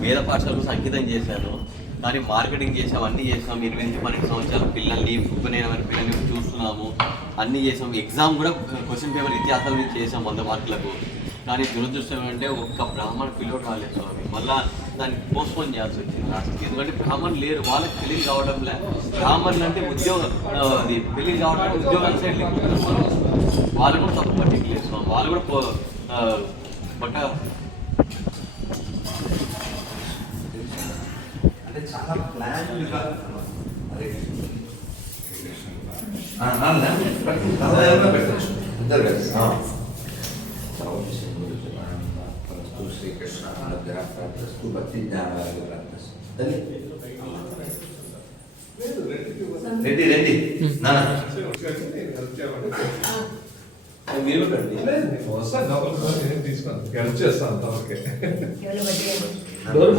వేద పాఠశాలకు సంగీతం చేశాను. కానీ మార్కెటింగ్ చేసాం అన్నీ చేసాం ఇరవై నుంచి పన్నెండు సంవత్సరాల పిల్లల్ని ఉపనయనమైన పిల్లల్ని చూస్తున్నాము. అన్నీ చేసాం ఎగ్జామ్ కూడా క్వశ్చన్ పేపర్ ఇతిహాసాల మీద చేసాం వంద మార్కులకు. కానీ దురదృష్టం అంటే ఒక్క బ్రాహ్మణ పిల్లోడు రాలేదు స్వామి. మళ్ళా దాన్ని పోస్ట్పోన్ చేయాల్సి వచ్చింది లాస్ట్కి ఎందుకంటే బ్రాహ్మణ్ లేరు. వాళ్ళకి పెళ్ళి కావడం లే. బ్రాహ్మణులు అంటే ఉద్యోగం అది పెళ్ళి కావడం ఉద్యోగాల సైడ్ వాళ్ళు కూడా తప్పు పట్టించలేదు స్వామి. వాళ్ళు కూడా పో- అంటే చాలా ప్లాన్ పెట్టచ్చు ఇద్దరు కలిసి శ్రీకృష్ణ ప్రాప్తస్తు భక్తి జ్ఞానాలు ప్రాప్తస్తు రెడ్డి రెడ్డి నాన్న మీరు పెట్టండి వస్తాను లోపలికి పోయి నేను తీసుకున్నాను హెల్ప్ చేస్తాను అంతవరకే ఎవరు బట్టి డోర్